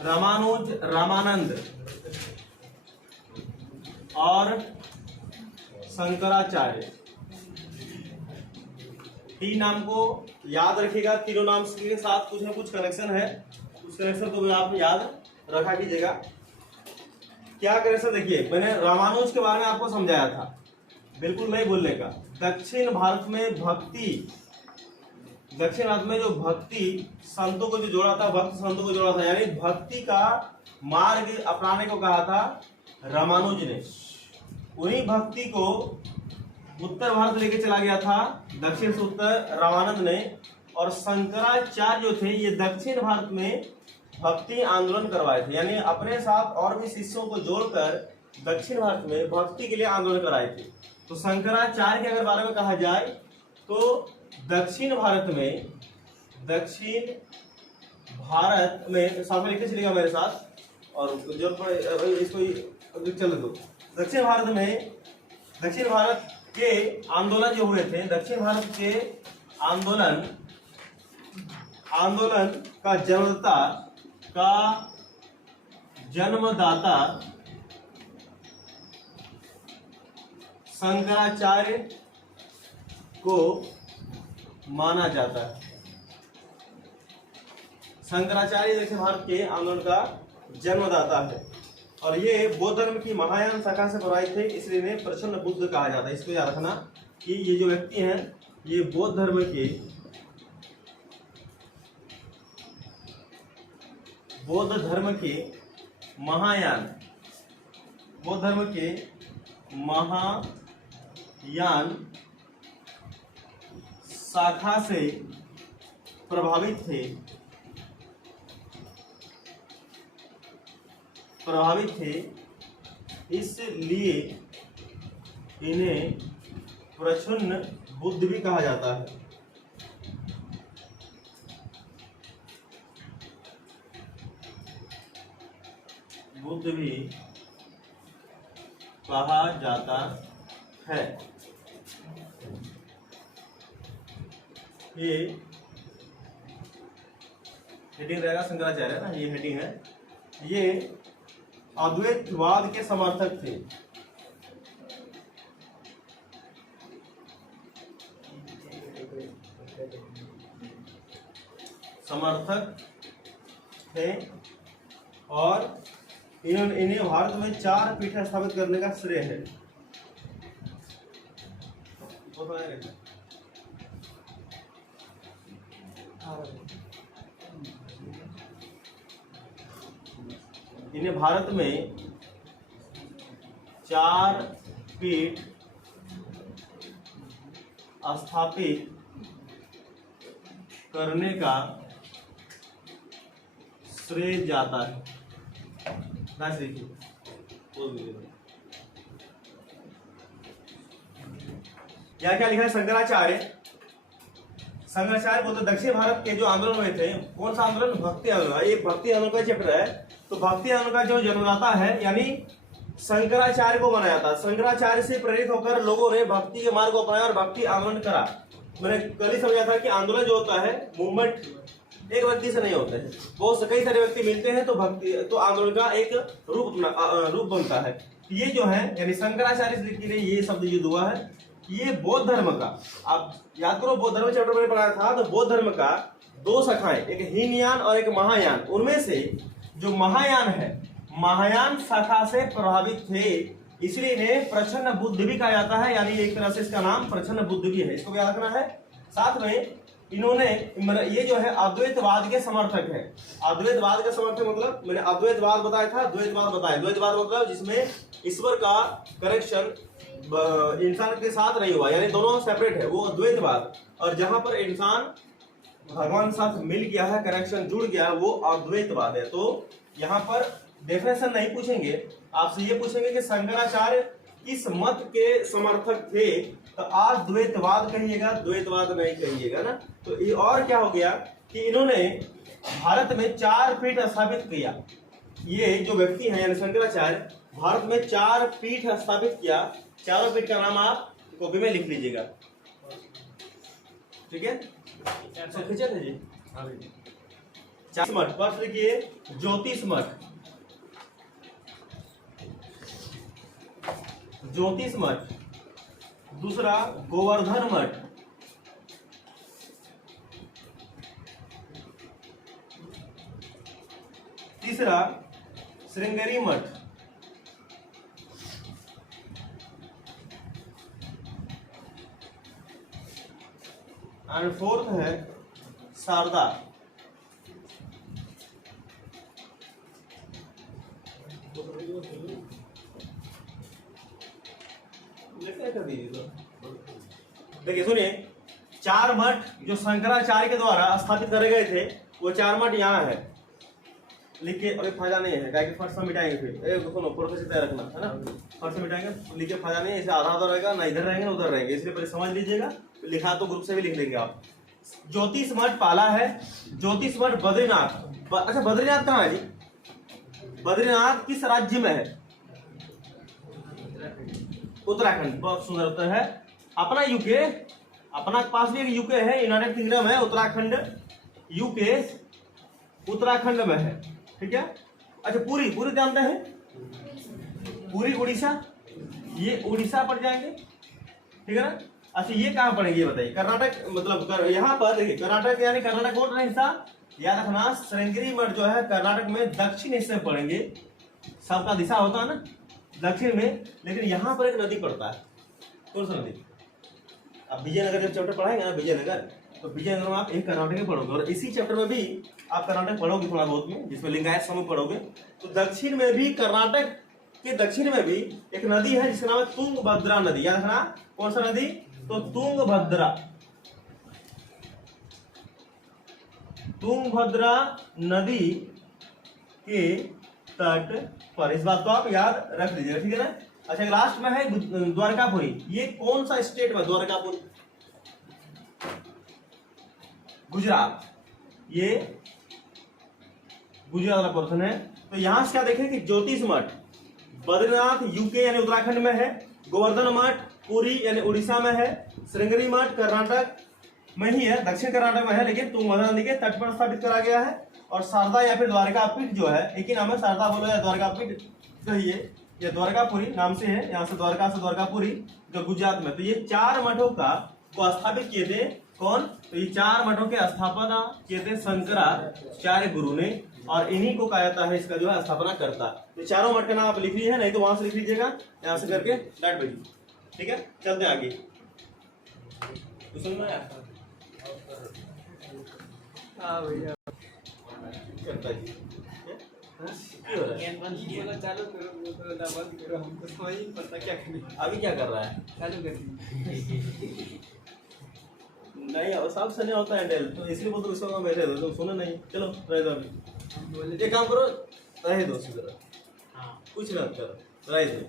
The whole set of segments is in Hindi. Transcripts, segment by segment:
रामानुज, रामानंद और शंकराचार्य, तीन नाम को याद रखिएगा। तीनों नाम के साथ कुछ न कुछ कनेक्शन है, उस कनेक्शन को भी आप याद रखा कीजिएगा। क्या कनेक्शन, देखिए मैंने रामानुज के बारे में आपको समझाया था, बिल्कुल नहीं भूलने का। दक्षिण भारत में जो भक्ति संतों को जो जोड़ा था, भक्त संतों को जोड़ा था, यानी भक्ति का मार्ग अपनाने को कहा था रामानुज ने। उन्हीं भक्ति को उत्तर भारत लेके चला गया था, दक्षिण से उत्तर रामानंद ने। और शंकराचार्य जो थे ये दक्षिण भारत में भक्ति आंदोलन करवाए थे, यानी अपने साथ और भी शिष्यों को जोड़कर दक्षिण भारत में भक्ति के लिए आंदोलन कराए थे। तो शंकराचार्य के अगर बारे में कहा जाए तो दक्षिण भारत में साथ में लिखते चलिएगा मेरे साथ, और जो इसको चल दो। दक्षिण भारत के आंदोलन जो हुए थे, दक्षिण भारत के आंदोलन का जन्मदाता शंकराचार्य को माना जाता है। शंकराचार्य दक्षिण भारत के आंदोलन का जन्मदाता है, और ये बौद्ध धर्म की महायान शाखा से प्रभावित थे, इसलिए इन्हें प्रचंड बुद्ध कहा जाता है। इसको याद रखना कि ये जो व्यक्ति हैं ये बौद्ध धर्म के महायान शाखा से प्रभावित थे, इसलिए इन्हें प्रचुन्न बुद्ध भी कहा जाता है। बुद्ध भी कहा जाता है। ये हेडिंग रहेगा शंकराचार्य ना, ये हेडिंग है। ये अद्वैतवाद के समर्थक थे। और इन्हें भारत में 4 पीठ स्थापित करने का श्रेय है। इन्हें भारत में 4 पीठ स्थापित करने का श्रेय जाता है। क्या क्या लिखा है? शंकराचार्य बोलते दक्षिण भारत के जो आंदोलन हुए थे, कौन सा आंदोलन? भक्ति आंदोलन। ये भक्ति आंदोलन का चैप्टर है। तो भक्ति आंदोलन का जो जन्मदाता है यानी शंकराचार्य को बनाया था। शंकराचार्य से प्रेरित होकर लोगों ने भक्ति के मार्ग को अपनाया और भक्ति आंदोलन करा। मैंने कल ही समझा था कि आंदोलन जो होता है, मूवमेंट एक व्यक्ति से नहीं होता है, बहुत कई सारे व्यक्ति मिलते हैं तो आंदोलन का एक रूप बनता है। ये जो है यानी शंकराचार्य ने ये शब्द युद्ध हुआ है, ये बौद्ध धर्म का, आप याद करो बौद्ध धर्म चैप्टर में पढ़ाया था, तो बौद्ध धर्म का 2 शाखाएं, एक हीनयान और एक महायान। उनमें से जो महायान है, महायान शाखा से प्रभावित थे, इसलिए इन्हें प्रचन्न बुद्ध भी कहा जाता है, यानी एक तरह से इसका नाम प्रचन्न बुद्ध भी है। इसको याद रखना है। साथ में इन्होंने ये जो है अद्वैतवाद के समर्थक है। अद्वैतवाद का समर्थक मतलब मैंने अद्वैतवाद बताया था, द्वैतवाद बताया। द्वैतवाद मतलब जिसमें ईश्वर का कनेक्शन इंसान के साथ नहीं हुआ, यानी दोनों सेपरेट है, वो अद्वैतवाद। और जहां पर इंसान भगवान के साथ मिल गया है, कनेक्शन जुड़ गया, वो अद्वैतवाद है। तो यहाँ पर डेफिनेशन नहीं पूछेंगे, आपसे ये पूछेंगे कि शंकराचार्य किस मत के समर्थक थे, तो आज द्वैतवाद कहिएगा, द्वैतवाद नहीं कहिएगा ना। तो ये और क्या हो गया कि इन्होंने भारत में 4 पीठ स्थापित किया। ये जो व्यक्ति है यानी शंकराचार्य, भारत में 4 पीठ स्थापित किया। चारों पीठ का नाम आप कॉपी में लिख लीजिएगा, ठीक है? खींचे थे जी, 4 मठ। फर्स्ट लिखिए ज्योतिष मठ, ज्योतिष मठ। दूसरा गोवर्धन मठ, तीसरा श्रृंगेरी मठ, एंड फोर्थ है शारदा। देखिए सुनिए, 4 मठ जो शंकराचार्य के द्वारा स्थापित करे गए थे, वो 4 मठ यहाँ है। लिख के, अभी फायदा नहीं है, क्या कि फर्स्ट से मिटाएंगे फिर सुनो प्रोसेस तय रखना है ना, फर्स्ट से मिटाएंगे, लिख के फायदा नहीं है, ऐसे आधा रहेगा ना, इधर रहेंगे ना उधर रहेंगे, इसलिए पहले समझ लीजिएगा। लिखा तो ग्रुप से भी लिख लेंगे आप। ज्योतिष मठ पाला है, ज्योतिष मठ बद्रीनाथ। अच्छा बद्रीनाथ कहाँ है जी? बद्रीनाथ किस राज्य में है? उत्तराखंड। बहुत सुंदर उत्तर है। अपना यूके, अपना पास भी एक यूके है, यूनाइटेड किंगडम है। उत्तराखंड यूके उत्तराखंड में है, ठीक है। अच्छा पुरी, पुरी जानते हैं? पुरी उड़ीसा, ये उड़ीसा पड़ जाएंगे, ठीक है ना। अच्छा ये कहाँ पड़ेंगे ये बताइए? कर्नाटक, मतलब यहाँ पर देखिए कर्नाटक, यानी कर्नाटक कौन सा हिस्सा याद रखना। श्रृंगेरी मठ जो है कर्नाटक में दक्षिण हिस्से में पड़ेंगे। सबका दिशा होता है ना दक्षिण में, लेकिन यहाँ पर एक नदी पड़ता है। कौन सा नदी? अब विजयनगर जब चैप्टर पढ़ाएंगे ना विजयनगर, तो विजयनगर में आप एक कर्नाटक में पढ़ोगे, और इसी चैप्टर में भी आप कर्नाटक पढ़ोगे थोड़ा बहुत में, जिसमें लिंगायत समूह पढ़ोगे। तो दक्षिण में भी, कर्नाटक के दक्षिण में भी एक नदी है जिसका नाम है तुंगभद्रा नदी। याद रखना कौन सा नदी? तो तुंगभद्रा, तुंगभद्रा नदी के तट पर। इस बात को आप याद रख लीजिएगा, ठीक है ना। अच्छा लास्ट में है द्वारकापुरी। ये कौन सा स्टेट में? द्वारकापुरी गुजरात, ये गुजरात वाला पोर्शन है। तो यहां से क्या देखें कि ज्योतिष मठ बद्रीनाथ यूके यानी उत्तराखंड में है, गोवर्धन मठ पुरी यानी उड़ीसा में है, श्रृंगेरी मठ कर्नाटक में ही है, दक्षिण कर्नाटक में है, लेकिन तुंगभद्रा नदी के तट पर स्थापित करा गया है। और शारदा या फिर द्वारकापीठ जो है, एक ही नाम है, शारदा बोलो या द्वारकापीठ कहिए, ये द्वारकापुरी नाम से है, यहाँ से द्वारका से द्वारकापुरी जो गुजरात में। तो ये 4 मठों का को स्थापित किए थे कौन? तो ये 4 मठों के स्थापना किए थे शंकराचार्य गुरु ने, और इन्हीं को कहा जाता है इसका जो है स्थापना करता। तो चारों मठ का नाम आप लिख लीजिए, नहीं तो वहां से लिख लीजिएगा, यहाँ से करके डाट भेजिए, ठीक है। चलते हैं आगे। तो सुन में हाँ भैया करता जी चालू करो, हमको समझ नहीं पड़ता क्या करें। अभी क्या कर रहा है? चालू कर नहीं, साफ से नहीं होता है हैंडल, तो इसलिए बोलते उसको मैं बैठे दो, तो सुनो नहीं। चलो रह दो, अभी एक काम करो, रहे दो उसी तरह, कुछ ना करो, रहे दो।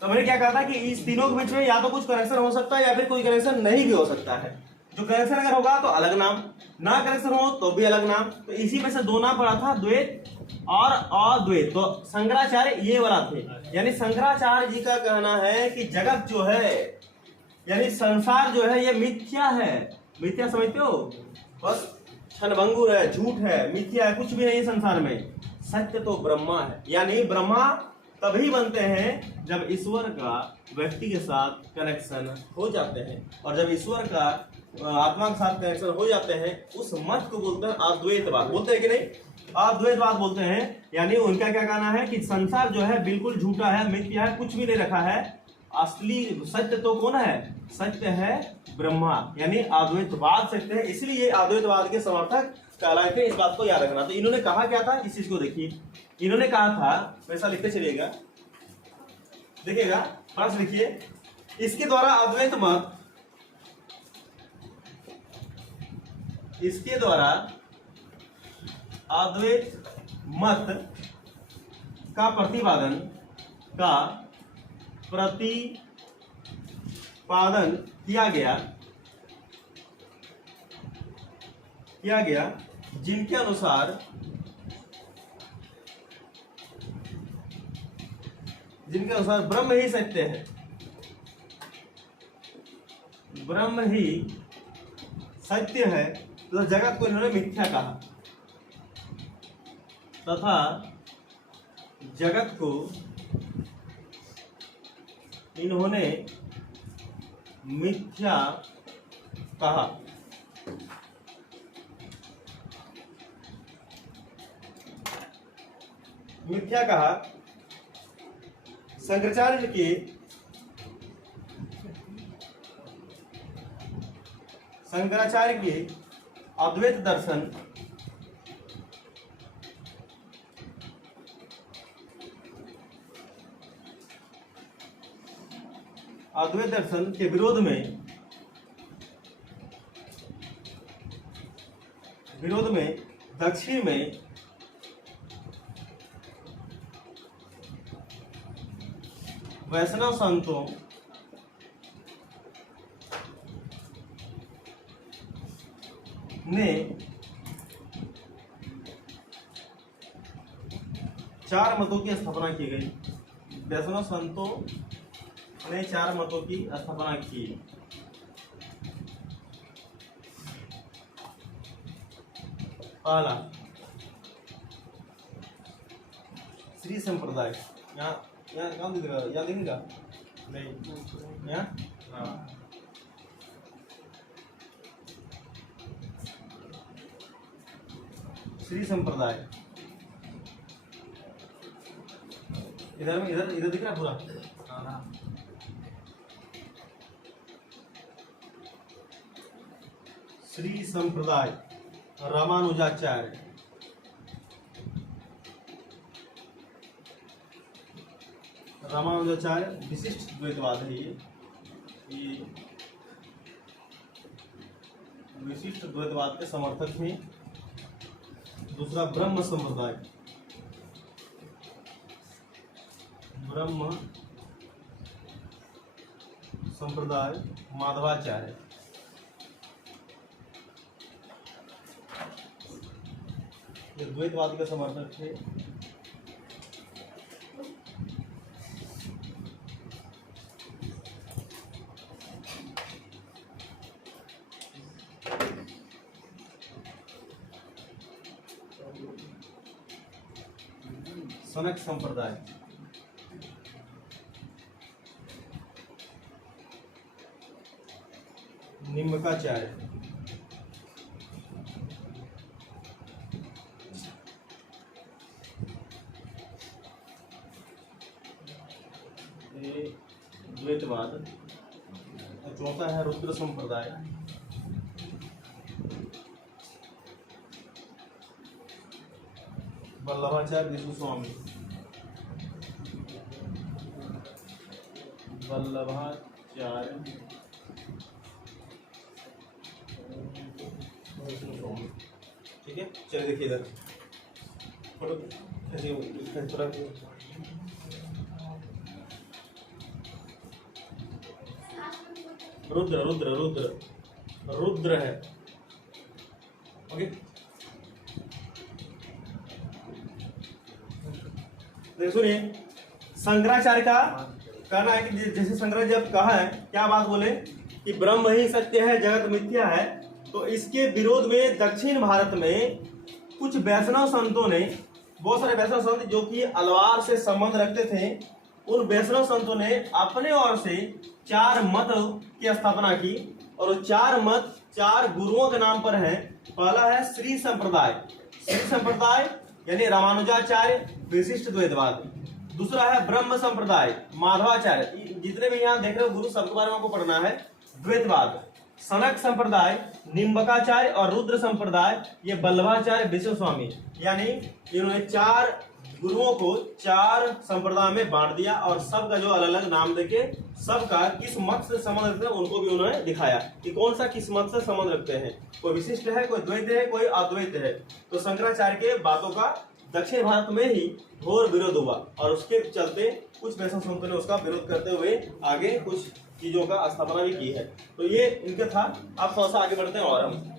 तो मैंने क्या कहा था कि इस तीनों के बीच में या तो कुछ कनेक्शन हो सकता है या फिर कोई कनेक्शन नहीं भी हो सकता है। जो कनेक्शन अगर होगा तो अलग नाम, ना कनेक्शन हो तो भी अलग नाम। तो इसी में से 2 नाम पड़ा था, द्वैत और अद्वैत। तो शंकराचार्य ये वाला थे, यानी शंकराचार्य जी का कहना है कि जगत जो है यानी संसार जो है ये मिथ्या है। मिथ्या समझते हो? बस क्षणभंगुर है, झूठ है, मिथ्या है, कुछ भी नहीं संसार में। सत्य तो ब्रह्मा है, यानी ब्रह्मा तभी बनते हैं जब ईश्वर का व्यक्ति के साथ कनेक्शन हो जाते हैं, और जब ईश्वर का आत्मा के साथ कनेक्शन हो जाते हैं, उस मत को बोलते हैं अद्वैतवाद। बोलते हैं कि नहीं? अद्वैतवाद बोलते हैं। यानी उनका क्या कहना है कि संसार जो है बिल्कुल झूठा है, मिथ्या है, कुछ भी नहीं रखा है, असली सत्य तो कौन है? सत्य है ब्रह्मा, यानी अद्वैतवाद सत्य है, इसलिए अद्वैतवाद के समर्थक कहलाते हैं। इस बात को याद रखना। तो इन्होंने कहा क्या था, इस चीज को देखिए। इन्होंने कहा था, वैसा लिखते चलिएगा, देखिएगा, फर्स्ट लिखिए, इसके द्वारा अद्वैत मत, इसके द्वारा अद्वैत मत का प्रतिपादन किया गया, जिनके अनुसार ब्रह्म ही सत्य है, ब्रह्म ही सत्य है, तो जगत को इन्होंने मिथ्या कहा तथा जगत को इन्होंने मिथ्या कहा। मिथ्या कहा। शंकराचार्य के अद्वैत दर्शन के विरोध में दक्षिण में वैष्णव संतों ने 4 मतों की स्थापना की गई। वैष्णव संतों ने 4 मतों की स्थापना की। पहला श्री संप्रदाय, यहाँ दिखेगा नहीं, यहाँ हाँ। श्री संप्रदाय, इधर दिख रहा पूरा। श्री संप्रदाय रामानुजाचार्य, विशिष्ट द्वैतवाद है। ये विशिष्ट द्वैतवाद के समर्थक हैं। दूसरा ब्रह्म संप्रदाय, माधवाचार्य, ये द्वैतवाद के समर्थक थे। सनक संप्रदाय, निम्बकाचार्य, द्वैतवाद। चौथा है रुद्र संप्रदाय, वल्लभाचार्य विष्णु स्वामी, ठीक है। चलिए देखिए इधर फोटो रुद्र है। ओके, देखो सुनिए, शंकराचार्य का कहना है कि जैसे शंकराचार्य जब कहा है, क्या बात बोले कि ब्रह्म ही सत्य है, जगत मिथ्या है, तो इसके विरोध में दक्षिण भारत में कुछ वैष्णव संतों ने, बहुत सारे वैष्णव संत जो कि अलवार से संबंध रखते थे, उन वैष्णव संतों ने अपने ओर से 4 मत की स्थापना की। और 4 मत 4 गुरुओं के नाम पर है। पहला है श्री संप्रदाय यानी रामानुजाचार्य, विशिष्ट द्वैतवाद। दूसरा है ब्रह्म संप्रदाय, माधवाचार्य। जितने भी यहाँ देख रहे हो गुरु, सबके बारे में आपको पढ़ना है, द्वैतवाद। सनक संप्रदाय, निम्बकाचार्य और रुद्र संप्रदाय, ये वल्लभाचार्य विष्णु स्वामी। यानी इन्होंने 4 गुरुओं को 4 संप्रदाय में बांट दिया और सबका जो अलग अलग नाम देके सबका किस मत से संबंध रखते हैं उनको भी उन्होंने दिखाया कि कौन सा किस मत से संबंध रखते हैं। कोई विशिष्ट है, कोई द्वैत है, कोई अद्वैत है। तो शंकराचार्य के बातों का दक्षिण भारत में ही घोर विरोध हुआ और उसके चलते कुछ वैष्णव संतों ने उसका विरोध करते हुए आगे कुछ चीजों का स्थापना भी की है। तो ये इनके था। अब थोड़ा सा आगे बढ़ते हैं और हम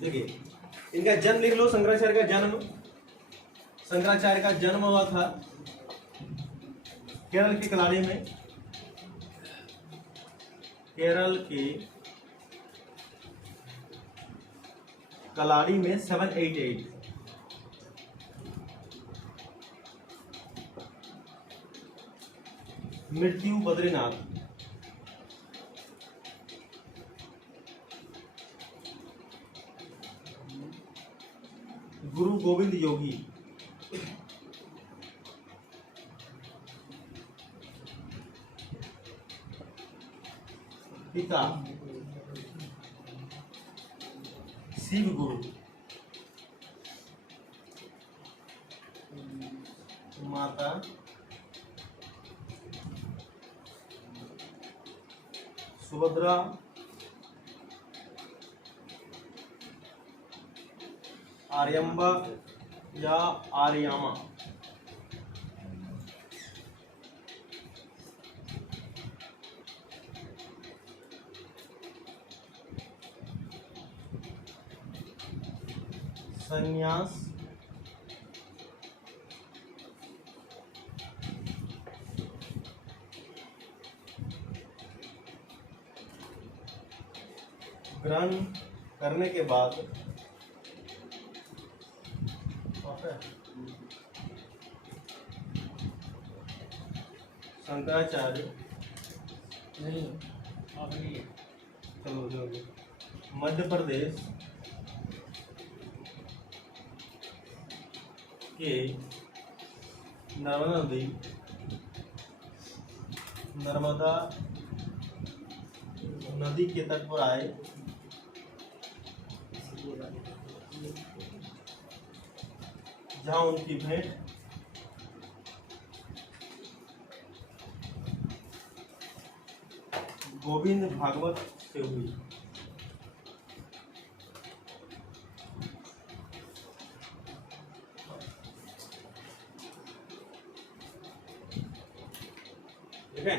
देखिए इनका जन्म लिख लो। शंकराचार्य का जन्म, शंकराचार्य का जन्म हुआ था केरल के कलाड़ी में, केरल के कलाड़ी में 788। मृत्यु बद्रीनाथ। गुरु गोविंद योगी। पिता शिव गुरु। माता सुभद्रा आर्यम्बा या आर्यामा। संन्यास ग्रहण करने के बाद शंकराचार्य चलो मध्य प्रदेश के नर्मदा नदी के तट पर आए, जहां उनकी भेंट गोविंद भागवत से हुई। ठीक है,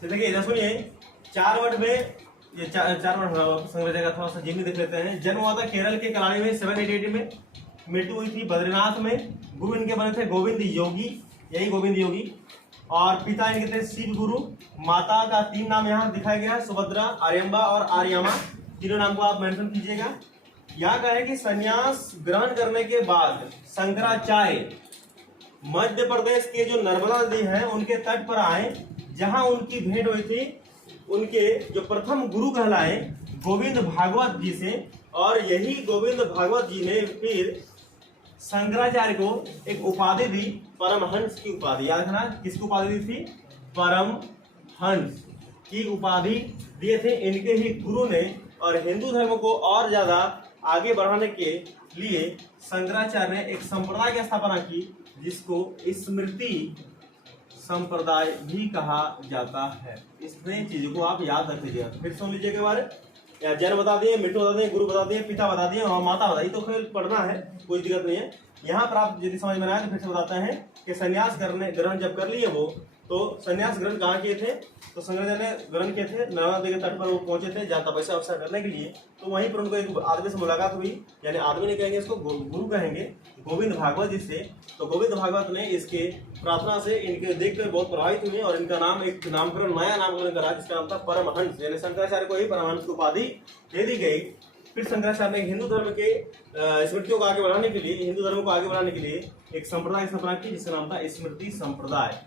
तो देखिए इधर सुनिए, 4 वर्ड में ये चार वर्ड संग्रह का थोड़ा सा जिम्मी देख लेते हैं। जन्म हुआ था केरल के कलाड़ी में 788 में। मृत्यु हुई थी बद्रीनाथ में। गुरु इनके बने थे गोविंद योगी, यही गोविंद योगी। और पिता इनके थे शिव गुरु। माता का 3 नाम यहाँ दिखाया गया है, सुभद्रा, आर्यम्बा और आर्यामा। तीनों नाम को आप मेंशन कीजिएगा। यहाँ कहा है कि संन्यास ग्रहण करने के बाद शंकराचार्य मध्य प्रदेश के जो नर्मदा नदी है उनके तट पर आए, जहां उनकी भेंट हुई थी उनके जो प्रथम गुरु कहलाए गोविंद भागवत जी से। और यही गोविंद भागवत जी ने फिर शंकराचार्य को एक उपाधि दी, परमहंस की उपाधि। याद रखना, किसकी उपाधि दी थी? परमहंस की उपाधि दिए थे इनके ही गुरु ने। और हिंदू धर्म को और ज्यादा आगे बढ़ाने के लिए शंकराचार्य ने एक संप्रदाय की स्थापना की, जिसको स्मृति संप्रदाय भी कहा जाता है। इसमें चीजों को आप याद रख लीजिएगा। फिर सुन लीजिए के बारे, या जन्म बता दिए, मृत्यु बता दिए, गुरु बता दिए, पिता बता दिए और माता बता दी। तो फिर पढ़ना है, कोई दिक्कत नहीं है। यहाँ पर आप यदि समझ में आए तो फिर से बताते हैं कि संन्यास ग्रहण जब कर लिए वो, तो संन्यास ग्रहण कहाँ किए थे? तो शंकराचार्य ने ग्रहण किए थे नर्मदा नदी के तट पर। वो पहुंचे थे जहाँ तपस्या अवसर करने के लिए। तो वहीं पर उनको एक आदमी से मुलाकात हुई, यानी आदमी नहीं कहेंगे इसको, गुरु कहेंगे, गोविंद भागवत जी से। तो गोविंद भागवत ने इसके प्रार्थना से इनके देखकर बहुत प्रभावित हुए और इनका नाम एक नामकरण, नया नामकरण करा, जिसका नाम था परमहंस। यानी शंकराचार्य को ही परमहंस की उपाधि दे दी गई। फिर शंकराचार्य ने हिंदू धर्म के स्मृतियों को आगे बढ़ाने के लिए, हिंदू धर्म को आगे बढ़ाने के लिए एक संप्रदाय की स्थापना की, जिसका नाम था स्मृति संप्रदाय।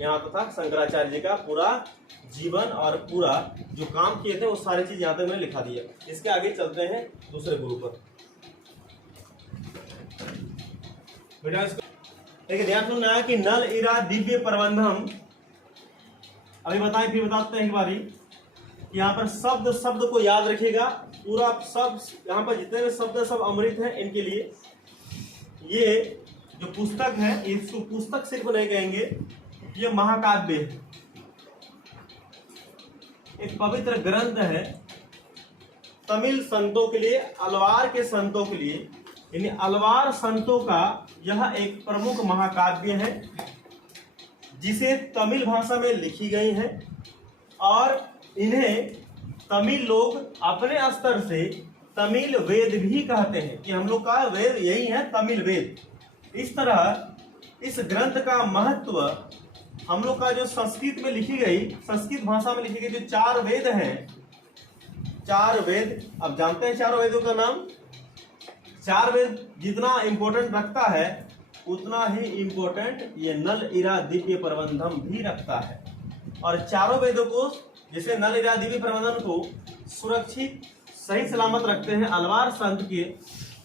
यहाँ तो था शंकराचार्य जी का पूरा जीवन और पूरा जो काम किए थे वो सारी चीज यहाँ तक मैंने लिखा दिया। इसके आगे चलते हैं दूसरे गुरु पर। बेटा देखिए ध्यान सुनना है कि नल इरा दिव्य प्रबंधम, अभी बताएं फिर बताते हैं एक बारी। यहाँ पर शब्द शब्द को याद रखिएगा, पूरा सब यहाँ पर जितने भी शब्द सब अमृत हैं इनके लिए। ये जो पुस्तक है इसको पुस्तक सिर्फ नहीं कहेंगे, ये महाकाव्य है, एक पवित्र ग्रंथ है तमिल संतों के लिए, अलवार के संतों के लिए, यानी अलवार संतों का यह एक प्रमुख महाकाव्य है जिसे तमिल भाषा में लिखी गई है और इन्हें तमिल लोग अपने स्तर से तमिल वेद भी कहते हैं कि हम लोग का वेद यही है तमिल वेद। इस तरह इस ग्रंथ का महत्व हम लोग का जो संस्कृत में लिखी गई, संस्कृत भाषा में लिखी गई जो 4 वेद हैं, 4 वेद, अब जानते हैं 4 वेदों का नाम। 4 वेद जितना इंपॉर्टेंट रखता है उतना ही इंपॉर्टेंट ये नल इरा दिव्य प्रबंधम भी रखता है। और 4 वेदों को, जैसे नल इरा दिव्य प्रबंधन को सुरक्षित सही सलामत रखते हैं, अलवार संत के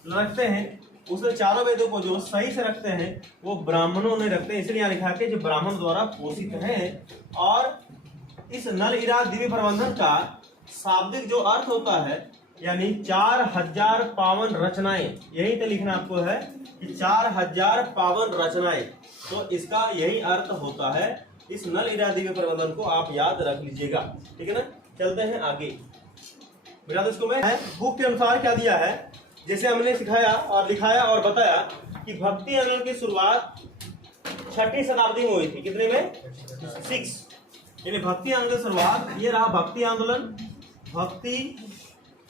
रखते हैं, उसे 4 वेदों को जो सही से रखते हैं वो ब्राह्मणों ने रखते हैं, इसलिए यहाँ लिखा है कि जो ब्राह्मण द्वारा पोषित हैं। और इस नल इरा दिव्य प्रबंधन का शाब्दिक जो अर्थ होता है यानी 4000 पावन रचनाएं, यही तो लिखना आपको है कि 4000 पावन रचनाएं, तो इसका यही अर्थ होता है। इस नल इरा दिव्य प्रबंधन को आप याद रख लीजिएगा, ठीक है ना। चलते हैं आगे, बेटा इसको मैं बुक के अनुसार क्या दिया है, जैसे हमने सिखाया और दिखाया और बताया कि भक्ति आंदोलन की शुरुआत 6वीं शताब्दी में हुई थी। कितने में? 6। यानी भक्ति आंदोलन की शुरुआत, ये रहा भक्ति आंदोलन। भक्ति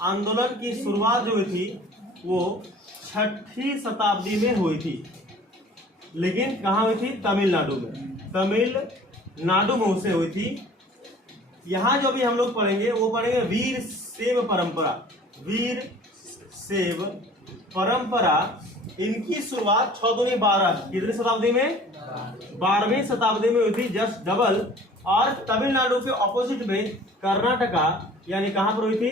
आंदोलन की शुरुआत जो हुई थी वो 6वीं शताब्दी में हुई थी, लेकिन कहाँ हुई थी? तमिलनाडु में। तमिलनाडु में उसे हुई थी। यहाँ जो भी हम लोग पढ़ेंगे वो पढ़ेंगे वीर शैव परंपरा। वीर शैव परंपरा, इनकी शुरुआत 6 दूनी 12, कितनी शताब्दी में? 12वीं शताब्दी में हुई थी, जस्ट डबल। और तमिलनाडु के ऑपोजिट में कर्नाटका, यानी कहां पर हुई थी?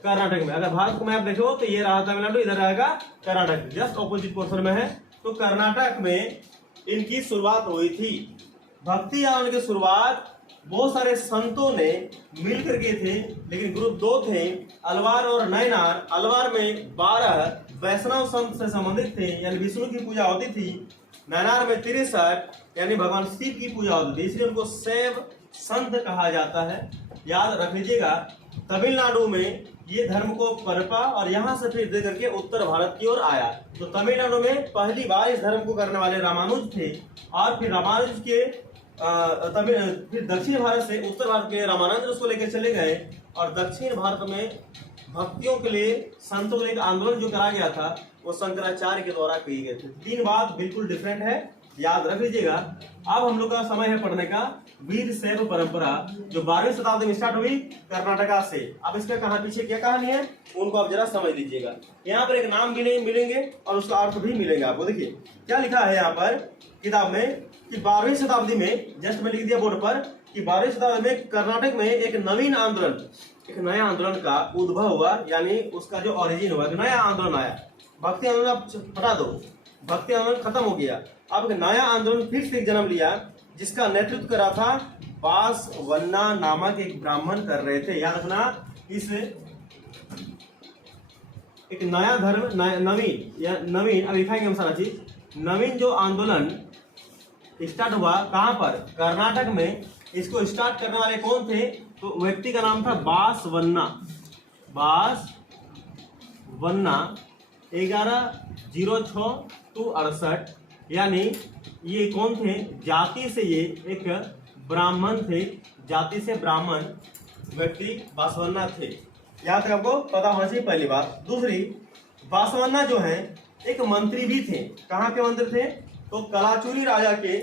कर्नाटक में। अगर भारत को मैप देखो तो ये रहा तमिलनाडु, इधर रहेगा कर्नाटक, जस्ट ऑपोजिट पोर्शन में है। तो कर्नाटक में इनकी शुरुआत हुई थी। भक्ति आंदोलन की शुरुआत बहुत सारे संतों ने मिलकर किए थे, लेकिन ग्रुप 2 थे, अलवार और नयनार। अलवार में 12 वैष्णव संत से संबंधित थे, यानी विष्णु की पूजा होती थी। नयनार में 63 यानी भगवान शिव की पूजा होती थी, इसलिए उनको शैव संत कहा जाता है। याद रख लीजिएगा, तमिलनाडु में ये धर्म को पनपा और यहाँ से फिर दे करके उत्तर भारत की ओर आया। तो तमिलनाडु में पहली बार इस धर्म को करने वाले रामानुज थे, और फिर रामानुज के फिर दक्षिण भारत से उत्तर भारत के रामानंद उसको लेकर चले गए, और दक्षिण भारत में भक्तियों के लिए, संतों के लिए आंदोलन जो करा गया था वो शंकराचार्य के द्वारा किए गए थे। 3 बात बिल्कुल डिफरेंट है, याद रख लीजिएगा। अब हम लोग का समय है पढ़ने का वीर शैव परंपरा, जो 12वीं शताब्दी में स्टार्ट हुई कर्नाटका से। अब इसका कहां पीछे क्या कहानी है उनको आप जरा समझ लीजिएगा। यहाँ पर एक नाम मिलेंगे और उसका अर्थ भी मिलेगा आपको। देखिए क्या लिखा है यहाँ पर किताब में कि 12वीं शताब्दी में, जस्ट मैं लिख दिया बोर्ड पर कि 12वीं शताब्दी में कर्नाटक में एक नवीन आंदोलन, एक नया आंदोलन का उद्भव हुआ, यानी उसका जो ओरिजिन हुआ, एक नया आंदोलन आया। भक्ति आंदोलन आप हटा दो, भक्ति आंदोलन खत्म हो गया। अब एक नया आंदोलन फिर से जन्म लिया, जिसका नेतृत्व करा था बासवन्ना नामक एक ब्राह्मण कर रहे थे। याद रखना, इस एक नया धर्म, नवीन अब लिखाएंगे हम सारा चीज। नवीन जो आंदोलन स्टार्ट हुआ कहां पर? कर्नाटक में। इसको स्टार्ट करने वाले कौन थे? तो व्यक्ति का नाम था बासवन्ना। बासवन्ना 1106-68, यानी ये कौन थे? जाति से ये एक ब्राह्मण थे, जाति से ब्राह्मण व्यक्ति बासवन्ना थे। याद तक आपको पता होना चाहिए, पहली बात। दूसरी, बासवन्ना जो है एक मंत्री भी थे। कहाँ के मंत्री थे? तो कलाचुरी राजा के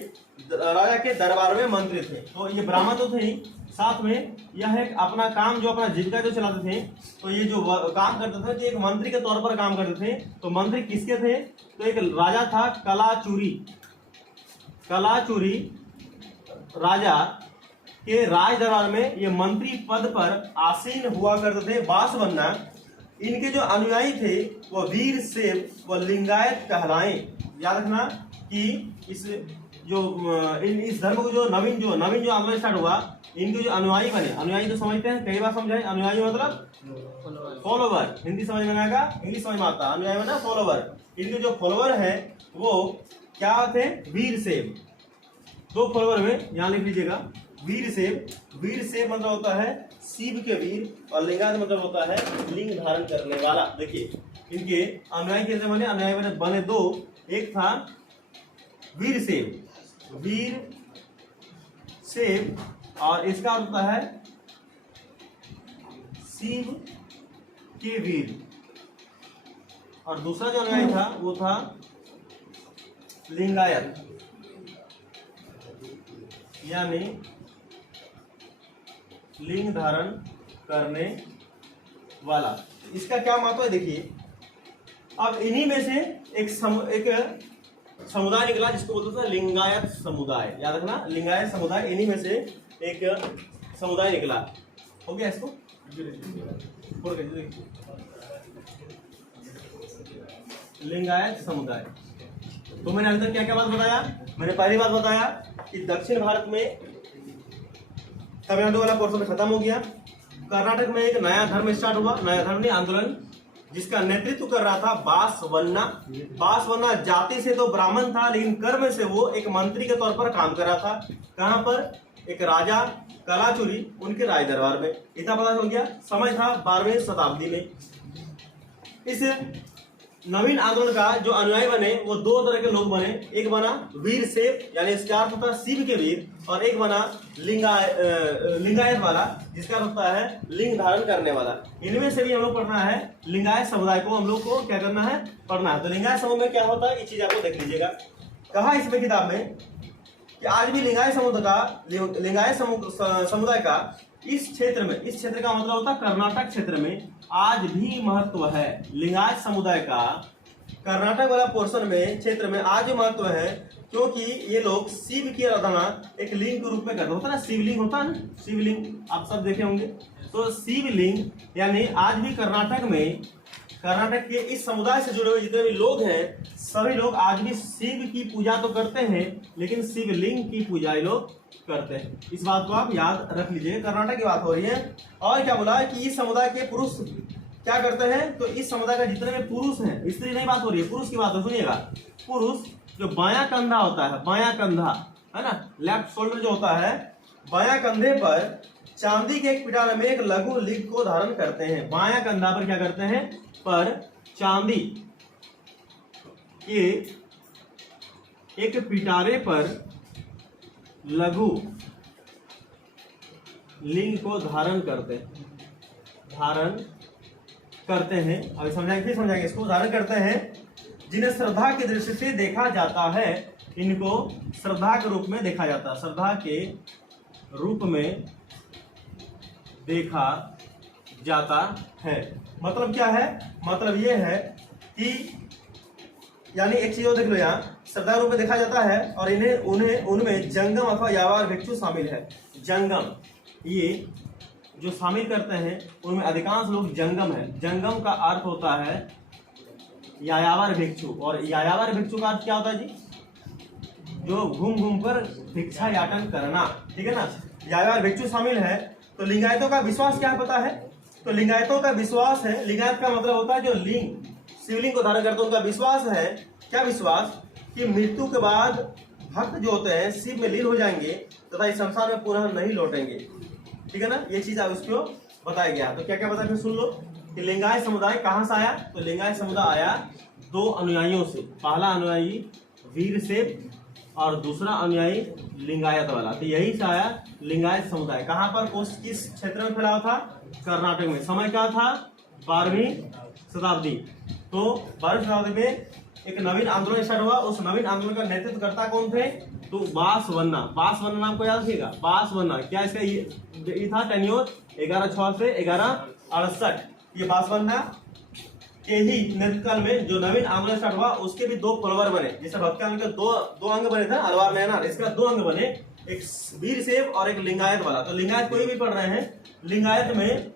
दरबार में मंत्री थे। तो ये ब्राह्मण तो थे ही, साथ में यह एक अपना काम जो अपना जीविका जो चलाते थे, तो ये जो काम करते थे तो एक मंत्री के तौर पर काम करते थे। तो मंत्री किसके थे? तो एक राजा था कलाचुरी राजा के राज दरबार में ये मंत्री पद पर आसीन हुआ करते थे बासवन्ना। इनके जो अनुयायी थे वो वीर शैव व लिंगायत कहलाए। याद रखना कि इस जो इस धर्म को जो नवीन जो आंदोलन स्टार्ट हुआ, इनके जो अनुयायी बने, अनुयायी तो समझते हैं, कई बार समझाए, अनुयायी मतलब फॉलोवर, हिंदी समझ में आएगा, इंग्लिश समझ में आता है, अनुयायी मतलब फॉलोवर। इनके जो फॉलोवर है वो क्या थे, वीर सेव। दो फॉलोवर में यहाँ लिख लीजिएगा, वीर सेव। वीर सेव मतलब होता है शिव के वीर, और लिंगायत मतलब होता है लिंग धारण करने वाला। देखिए इनके अनुयायी कैसे बने, अनुयायी बने दो, एक था वीर सेव, वीर सेव, और इसका अर्थ होता है शिव के वीर, और दूसरा जो अनुयायी था वो था लिंगायत, यानी लिंग धारण करने वाला। इसका क्या महत्व है देखिए, अब इन्हीं में से एक समुदाय निकला जिसको बोलते थे लिंगायत समुदाय। याद रखना, लिंगायत समुदाय, इन्हीं में से एक समुदाय निकला। हो गया इसको, लिंगायत समुदाय। तो मैंने अभी तक क्या क्या बात बताया, मैंने पहली बात बताया कि दक्षिण भारत में तमिलनाडु वाला पोर्शन खत्म हो गया, कर्नाटक में एक नया धर्म स्टार्ट हुआ, नया धर्म नहीं आंदोलन, जिसका नेतृत्व कर रहा था बासवन्ना। बासवन्ना जाति से तो ब्राह्मण था, लेकिन कर्म से वो एक मंत्री के तौर पर काम कर रहा था। कहां पर, एक राजा कलाचुरी उनके राज दरबार में। इतना पता चल गया। समय था 12वीं शताब्दी में। इस नवीन आंदोलन का जो अनुयायी बने वो दो तरह के लोग बने, एक बना वीर सेव, यानी इसका अर्थ होता है शिव के वीर, और एक बना लिंगायत वाला, जिसका अर्थ होता है लिंग धारण करने वाला। इनमें से भी हम लोग पढ़ना है लिंगायत समुदाय को, हम लोग को क्या करना है, पढ़ना है। तो लिंगायत समूह में क्या होता है, ये चीज आपको देख लीजिएगा। कहा इसमें किताब में कि आज भी लिंगायत समुदाय का इस क्षेत्र का मतलब होता है कर्नाटक क्षेत्र में आज भी महत्व है। लिंगायत समुदाय का कर्नाटक वाला पोर्शन में, क्षेत्र में आज भी महत्व है, क्योंकि ये लोग शिव की आराधना एक लिंग के रूप में करते होता है ना, शिवलिंग होता है ना, शिवलिंग आप सब देखे होंगे। तो शिवलिंग यानी आज भी कर्नाटक में, कर्नाटक के इस समुदाय से जुड़े हुए जितने भी लोग हैं, सभी लोग आज भी शिव की पूजा तो करते हैं, लेकिन शिवलिंग की पूजा ये लोग करते हैं। इस बात को आप याद रख लीजिए। कर्नाटक की बात हो रही है। और क्या बोला है कि इस समुदाय के पुरुष क्या करते हैं, तो इस समुदाय का जितने भी पुरुष हैं, स्त्री नहीं बात हो रही है, पुरुष की बात है, सुनिएगा। पुरुष जो बायां कंधा होता है, बायां कंधा है ना, लेफ्ट शोल्डर जो होता है, बायां कंधे पर चांदी के एक पिटारे में एक लघु लिंग को धारण करते हैं। बायां कंधा पर क्या करते हैं, पर चांदी के एक पिटारे पर लघु लिंग को धारण करते हैं। अभी समझाएंगे, फिर समझाएंगे इसको। धारण करते हैं जिन्हें श्रद्धा की दृष्टि से देखा जाता है, इनको श्रद्धा के रूप में देखा जाता है, श्रद्धा के रूप में देखा जाता है। मतलब क्या है, मतलब ये है कि यानी एक चीज और देख लो, यहाँ श्रद्धा रूप में देखा जाता है, और उनमें जंगम अथवा यावार भिक्षु शामिल है। जंगम, ये जो शामिल करते हैं उनमें अधिकांश लोग जंगम है। जंगम का अर्थ होता है यायावर भिक्षु, और यायावर भिक्षु का अर्थ क्या होता है जी, जो घूम घूम कर भिक्षा याटन करना, ठीक है ना। यायावर भिक्षु शामिल है। तो लिंगायतों का विश्वास क्या है पता है, तो लिंगायतों का विश्वास है, लिंगायत का मतलब होता है जो लिंग, शिवलिंग को धारण करते हैं, उनका विश्वास है, क्या विश्वास, कि मृत्यु के बाद भक्त जो होते हैं शिव में लीन हो जाएंगे तथा इस संसार में पुनः नहीं लौटेंगे, ठीक है ना। ये चीज आप उसको बताया गया। तो क्या क्या बताया फिर सुन लो कि लिंगायत समुदाय कहां से आया, तो लिंगायत समुदाय आया दो अनुयायियों से। पहला अनुयायी वीर सेव और दूसरा अनुयायी लिंगायत वाला। तो यही से आया लिंगायत समुदाय। कहां पर, किस क्षेत्र में फैला था, कर्नाटक में। समय क्या था, 12वीं शताब्दी। तो 12वीं शताब्दी में एक नवीन आंदोलन स्टार्ट हुआ। उस नवीन आंदोलन का नेतृत्व करता कौन थे, तो बासवन्ना। बासवन्ना नाम को याद रखिएगा, बासवन्ना। क्या इसका ये था टेन्योर 1106 से 1168। ये बासवन्ना के ही नेतृत्व में जो नवीन आंदोलन स्टार्ट हुआ, उसके भी दो फॉलोवर बने। जैसे भक्ति आंदोलन के दो अंग बने थे, अलवार नयनार, इसका दो अंग बने, एक वीर सेव और एक लिंगायत वाला। तो लिंगायत कोई भी पढ़ रहे हैं, लिंगायत में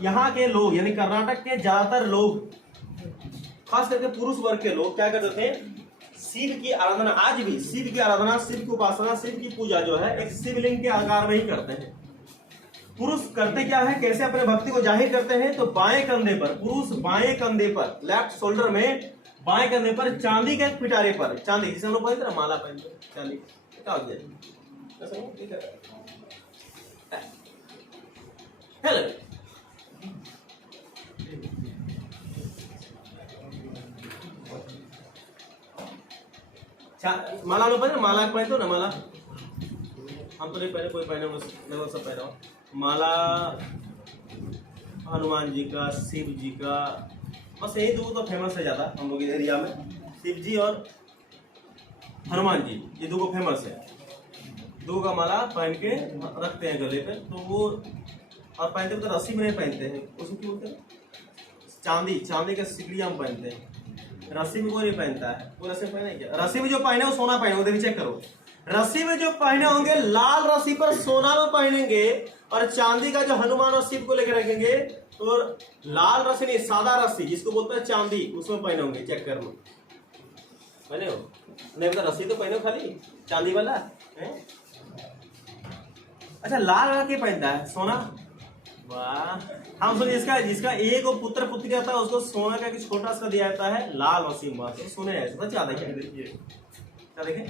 यहाँ के लोग यानी कर्नाटक के ज्यादातर लोग, खास करके पुरुष वर्ग के लोग क्या करते थे, शिव की आराधना, आज भी शिव की आराधना, शिव की उपासना, शिव की पूजा जो है एक शिवलिंग के आकार में ही करते हैं। पुरुष करते क्या है, कैसे अपने भक्ति को जाहिर करते हैं, तो बाएं कंधे पर, पुरुष बाएं कंधे पर, लेफ्ट शोल्डर में बाएं कंधे पर चांदी के पिटारे पर, चांदी जिसे हम लोग पहनते ना, माला पहनते चांदी, क्या हो गया हेलो, माला लोग पहने, माला पहनते हो ना, माला हम तो नहीं पहने, कोई पहने, मैं वो सब पहना हूँ माला, हनुमान जी का, शिव जी का, बस यही दो तो फेमस है ज्यादा हम लोग एरिया में, शिव जी और हनुमान जी, ये दो को फेमस है। दो का माला पहन के रखते हैं गले पे, तो वो और पहनते तो रस्सी में नहीं पहनते हैं, उसको क्या बोलते हैं, चांदी का सिकड़ी हम पहनते हैं, रस्सी में कोई नहीं पहनता है। वो रस्सी में पहने क्या, रस्सी में जो पहने वो सोना पहने, वो देखिए चेक करो, रस्सी में जो पहने होंगे लाल रस्सी पर सोना में पहनेंगे, और चांदी का जो हनुमान और शिव को लेकर रखेंगे तो लाल रस्सी नहीं, सादा रस्सी जिसको बोलते हैं चांदी, उसमें पहने होंगे, चेक कर लो पहने हो नहीं, तो रस्सी तो पहने हो खाली चांदी वाला है? अच्छा लाल रंग के पहनता है सोना, वाह। हम सोचे जिसका एक पुत्र पुत्री आता है उसको सोना का छोटा सा दिया जाता है लाल रस्सी में, तो सुने हैं सच याद है क्या, देखिए क्या देखें,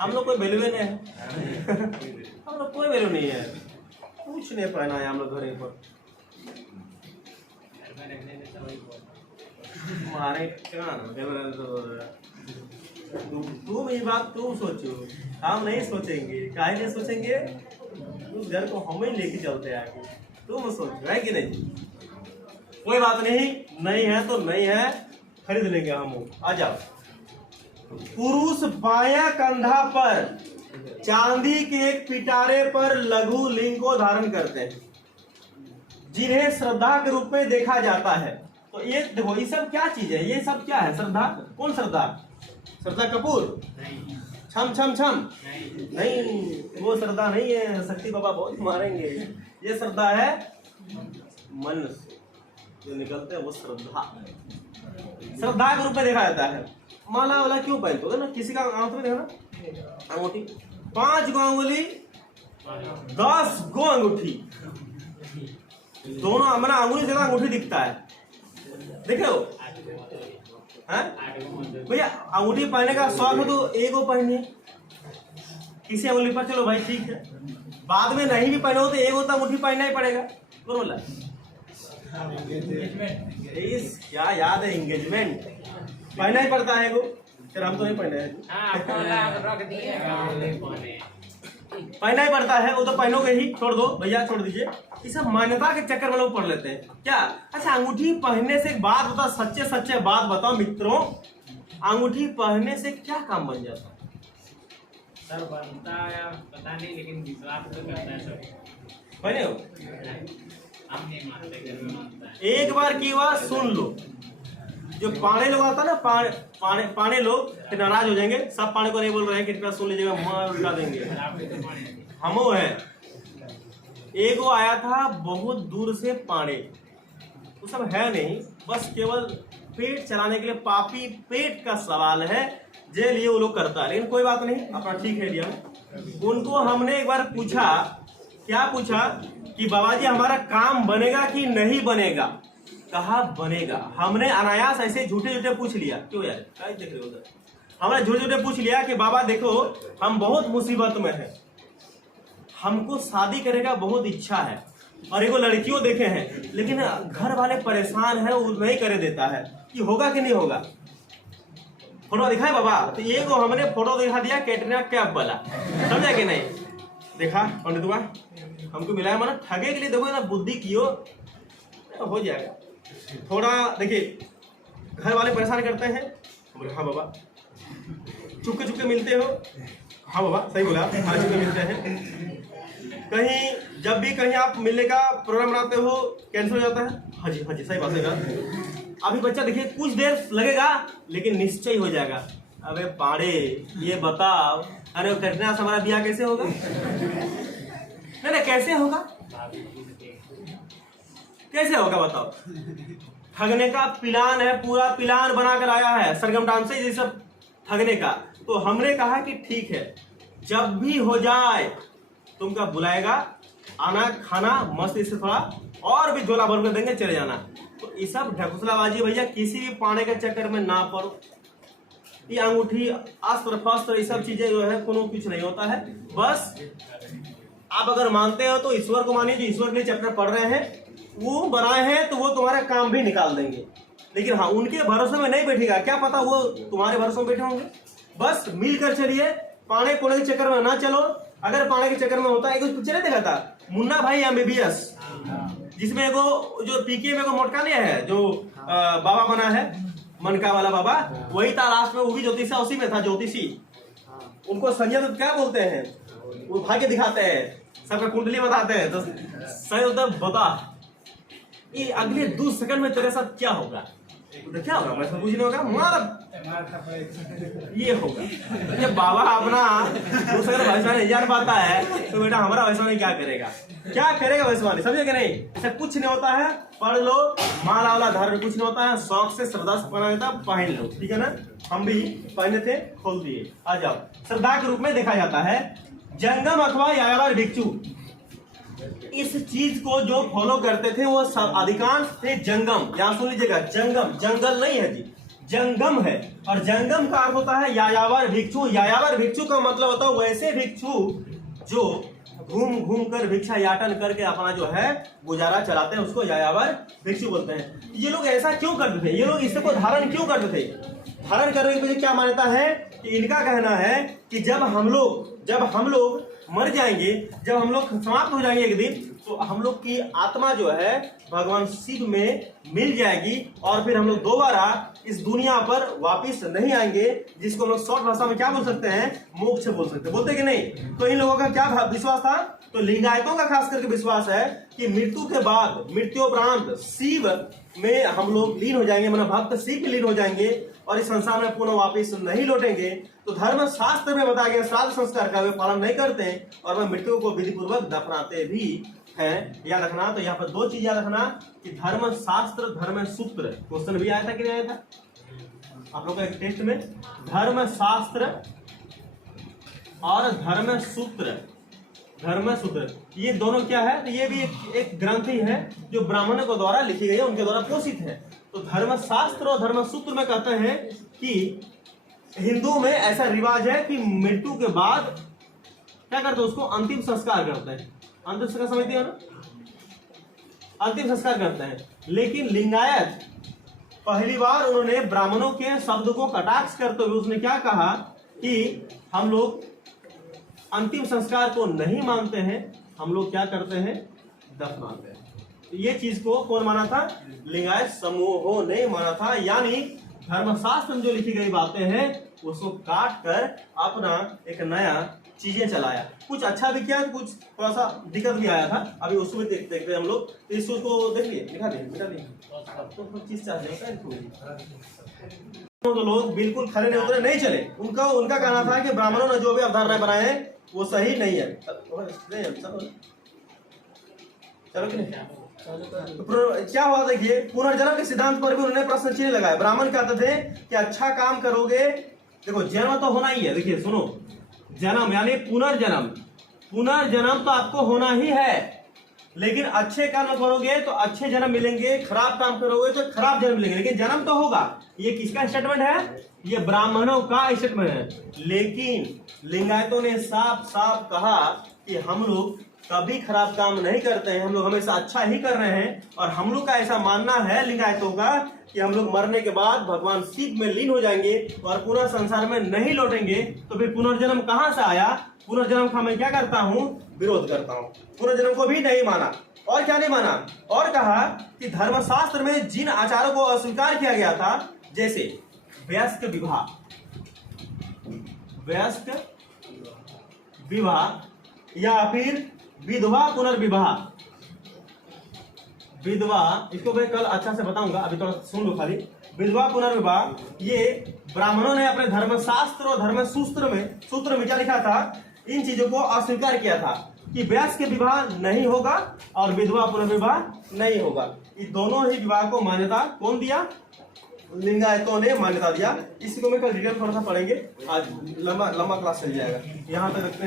हम लोग कोई वैल्यू नहीं है हम लोग कोई वैल्यू नहीं है, कुछ नहीं पहना है हम लोग घरे पर, हमारे तुम ये बात तुम सोचो, हम नहीं सोचेंगे, काहे नहीं सोचेंगे, उस घर को हम ही लेके चलते हैं आगे, तुम सोचो है कि नहीं, कोई बात नहीं, नहीं है तो नहीं है, खरीद लेंगे हम, आ जाओ। पुरुष बायां कंधा पर चांदी के एक पिटारे पर लघु लिंग को धारण करते हैं, जिन्हें श्रद्धा के रूप में देखा जाता है। तो ये देखो ये सब क्या चीज है, ये सब क्या है, श्रद्धा, कौन श्रद्धा, श्रद्धा कपूर, छम छम छम नहीं, वो श्रद्धा नहीं है, शक्ति बाबा बहुत मारेंगे, ये श्रद्धा है मन से जो निकलते हैं, वो श्रद्धा, श्रद्धा के रूप में देखा जाता है। माला वाला क्यों पहनते हो ना, किसी का आंख में देखो ना, अंगूठी 5 गो अंगुली 10 गो अंगूठी, दोनों हमारा अंगुली से अंगूठी दिखता है, देखे हो भैया, अंगूठी पहनने का शौक है तो एगो पहनिए किसी अंगुली पर, चलो भाई ठीक है, बाद में नहीं भी पहने हो तो एगो तो अंगूठी पहनना ही पड़ेगा, कौन बोला, क्या याद है, एंगेजमेंट पहना ही पड़ता है, फिर हम तो नहीं पहने हैं, पहना ही पड़ता है, वो तो पहनोगे ही, छोड़ दो भैया, छोड़ दीजिए, ये सब मान्यता के चक्कर में लोग पढ़ लेते हैं क्या। अच्छा अंगूठी पहनने से एक बात बताओ, सच्चे सच्चे बात बताओ मित्रों, अंगूठी पहनने से क्या काम बन जाता है, सर बनता है पता नहीं, लेकिन विश्वास तो करता है सब, पहने हो, हम नहीं मानते, घर में मानता है, एक बार की बात सुन लो, जो पाने लोग आता है ना, पाने लोग फिर नाराज हो जाएंगे, सब पाने को नहीं बोल रहे हैं, कृपया सुन लीजिएगा, मार उल्टा देंगे, हम है, एक वो आया था बहुत दूर से पाने, वो सब है नहीं, बस केवल पेट चलाने के लिए, पापी पेट का सवाल है, जे लिए वो लोग करता है, लेकिन कोई बात नहीं, अपना ठीक है दिया। उनको हमने एक बार पूछा, क्या पूछा कि बाबा जी हमारा काम बनेगा कि नहीं बनेगा, कहा बनेगा। हमने अनायास ऐसे झूठे झूठे पूछ लिया, क्यों यार क्या देख रहे हो उधर, हमने झूठे झूठे पूछ लिया कि बाबा देखो हम बहुत मुसीबत में हैं, हमको शादी करने का बहुत इच्छा है, और एगो लड़कियों देखे हैं, लेकिन घर वाले परेशान है, वो नहीं करे देता है, कि होगा कि नहीं होगा, फोटो दिखाए बाबा, तो ये को हमने फोटो दिखा दिया कैटरीना कैफ वाला, समझा कि नहीं, देखा पंडित हुआ हमको मिलाया, माना ठगे के लिए देखो ना, बुद्धि कियो हो जाएगा। थोड़ा देखिए घर वाले परेशान करते हैं, हाँ बाबा, चुपके चुपके मिलते हो, हाँ बाबा सही बोला, हाँ चुपके मिलते हैं, कहीं जब भी कहीं आप मिलने का प्रोग्राम बनाते हो कैंसिल हो जाता है, हाँ जी सही बात है। अभी बच्चा देखिए कुछ देर लगेगा लेकिन निश्चय हो जाएगा, अबे पाड़े ये बताओ, अरे कैटरीना से हमारा ब्याह कैसे होगा, नहीं कैसे होगा, कैसे होगा बताओ? ठगने का प्लान है, पूरा प्लान बनाकर आया है सरगम डांस से ये सब ठगने का। तो हमने कहा कि ठीक है, जब भी हो जाए तुमका बुलाएगा, आना खाना मस्त, इससे थोड़ा और भी झोला भर कर देंगे, चले जाना। तो ये सब ढकुसलाबाजी भैया, किसी भी पाने के चक्कर में ना पड़ो। ये अंगूठी अस्त्र फस्त्र ये सब चीजें जो है कोनो कुछ नहीं होता है। बस आप अगर मानते हो तो ईश्वर को मानिए, जो ईश्वर के चक्कर पड़ रहे हैं वो बनाए हैं, तो वो तुम्हारा काम भी निकाल देंगे। लेकिन हाँ, उनके भरोसे में नहीं बैठेगा, क्या पता वो तुम्हारे भरोसे में बैठे होंगे। बस मिलकर चलिए, पाने पुणे के चक्कर में ना चलो। अगर पाने के चक्कर में होता है, एक पिक्चर देखा था मुन्ना भाई एमबीबीएस, जिसमें एगो जो पीके में मोटका नहीं है, जो बाबा बना है मनका वाला बाबा, वही था लास्ट में, वो भी ज्योतिषा उसी में था, ज्योतिषी। उनको संजय दत्त क्या बोलते हैं, वो भाग्य दिखाते हैं, सबका कुंडली बताते हैं। तो संजय दत्त बता ये अगले 2 सेकंड में तेरे साथ क्या होगा, तो क्या होगा, मैं कुछ नहीं होगा, ये होगा। जब बाबा अपना दूसरे वैसा नहीं जान पाता है, तो बेटा हमारा वैसा नहीं क्या करेगा, क्या करेगा वैसा नहीं, समझे कि नहीं? ऐसा कुछ नहीं होता है, पढ़ लो, माला वाला धारण कुछ नहीं होता है, शौक से श्रद्धा से पहना देता, पहन लो, ठीक है ना? हम भी पहने थे, खोल दिए। आ जाओ, श्रद्धा के रूप में देखा जाता है। जंगम अथवा यायावर भिक्षु, इस चीज को जो फॉलो करते थे वो अधिकांश थे जंगम। यहां सुन लीजिएगा, जंगम जंगल नहीं है जी, जंगम है। और जंगम का अर्थ होता है यायावर भिक्षु। यायावर भिक्षु का मतलब होता है वैसे भिक्षु जो घूम घूम कर भिक्षा याटन करके अपना जो है गुजारा चलाते हैं, उसको यायावर भिक्षु बोलते हैं। ये लोग ऐसा क्यों करते थे, ये लोग इसको धारण क्यों करते थे? धारण करने के पीछे क्या मान्यता है कि इनका कहना है कि जब हम लोग मर जाएंगे, जब हम लोग समाप्त हो जाएंगे एक दिन, तो हम लोग की आत्मा जो है भगवान शिव में मिल जाएगी और फिर हम लोग दोबारा इस दुनिया पर वापिस नहीं आएंगे, जिसको हम लोग शॉर्ट भाषा में क्या बोल सकते हैं, मोक्ष बोल सकते हैं। बोलते कि नहीं? तो इन लोगों का क्या विश्वास था? तो लिंगायतों का खास करके विश्वास है कि मृत्यु के बाद, मृत्योपरांत शिव में हम लोग लीन हो जाएंगे, मतलब भक्त शिव में लीन हो जाएंगे और इस संसार में पुनः वापिस नहीं लौटेंगे। तो धर्म शास्त्र में बताया गया श्राद्ध संस्कार का वे पालन नहीं करते हैं और वह मृत्यु को विधि पूर्वक दफनाते भी हैं। याद रखना, तो यहाँ पर 2 चीज याद रखना कि धर्म शास्त्र, धर्म सूत्र। क्वेश्चन भी आया था कि नहीं आया था आप लोग का एक टेस्ट में? धर्म शास्त्र और धर्म सूत्र, धर्म सूत्र ये दोनों क्या है? तो ये भी एक ग्रंथ ही है जो ब्राह्मणों के द्वारा लिखी गई है, उनके द्वारा पोषित है। तो धर्म शास्त्र और धर्म सूत्र में कहते हैं कि हिंदू में ऐसा रिवाज है कि मृत्यु के बाद क्या करते हैं, उसको अंतिम संस्कार करते हैं। अंतिम संस्कार समझते हो ना? अंतिम संस्कार करते हैं। लेकिन लिंगायत पहली बार उन्होंने ब्राह्मणों के शब्द को कटाक्ष करते हुए उसने क्या कहा कि हम लोग अंतिम संस्कार को नहीं मानते हैं, हम लोग क्या करते हैं, दफनाते हैं। ये चीज को कौन माना था? लिंगायत समूहों ने माना था। यानी धर्मशास्त्र में जो लिखी गई बातें हैं उसको काट कर अपना एक नया चीजें चलाया। कुछ अच्छा भी किया, कुछ थोड़ा सा दिक्कत भी आया था। अभी उसको देखते हम लोग, तो इस चीज को देख लिए, दिखा दिए तो चीज चाहते तो लोग बिल्कुल खड़े नहीं उतरे, नहीं चले। उनका कहना था कि ब्राह्मणों ने जो भी अवधारणाएं बनाए हैं वो सही नहीं है। चलो कि नहीं? तो क्या हुआ देखिए, पुनर्जन्म के सिद्धांत पर भी उन्होंने प्रश्न चिन्ह लगाया। ब्राह्मण कहते थे कि अच्छा काम करोगे, देखो जन्म तो होना ही है। देखिए सुनो, जन्म यानी पुनर्जन्म, पुनर्जन्म तो आपको होना ही है, लेकिन अच्छे काम करोगे तो अच्छे जन्म मिलेंगे, खराब काम करोगे तो खराब जन्म मिलेंगे, लेकिन जन्म तो होगा। ये किसका स्टेटमेंट है? ये ब्राह्मणों का स्टेटमेंट है। लेकिन लिंगायतों ने साफ साफ कहा कि हम लोग कभी खराब काम नहीं करते हैं, हम लोग हमेशा अच्छा ही कर रहे हैं। और हम लोग का ऐसा मानना है लिंगायतों का कि हम लोग मरने के बाद भगवान शिव में लीन हो जाएंगे और पुनः संसार में नहीं लौटेंगे। तो फिर पुनर्जन्म कहां से आया? पुनर्जन्म का मैं क्या करता हूं? विरोध करता हूं। पुनर्जन्म को भी नहीं माना। और क्या नहीं माना? और कहा कि धर्मशास्त्र में जिन आचारों को अस्वीकार किया गया था, जैसे वयस्क विवाह, वयस्क विवाह या फिर विधवा पुनर्विवाह, विधवा, इसको मैं कल अच्छा से बताऊंगा, अभी थोड़ा सुन लो खाली। विधवा पुनर्विवाह ये ब्राह्मणों ने अपने धर्मशास्त्र और धर्म सूत्र में क्या लिखा था? इन चीजों को अस्वीकार किया था। कि वयस्क विवाह नहीं होगा और विधवा पुनर्विवाह नहीं होगा। ये दोनों ही विवाह को मान्यता कौन दिया? लिंगायतों ने मान्यता दिया। इसी को मैं कल डिटेल थोड़ा सा पढ़ेंगे, आज लंबा क्लास चल जाएगा। यहाँ तक रखते हैं।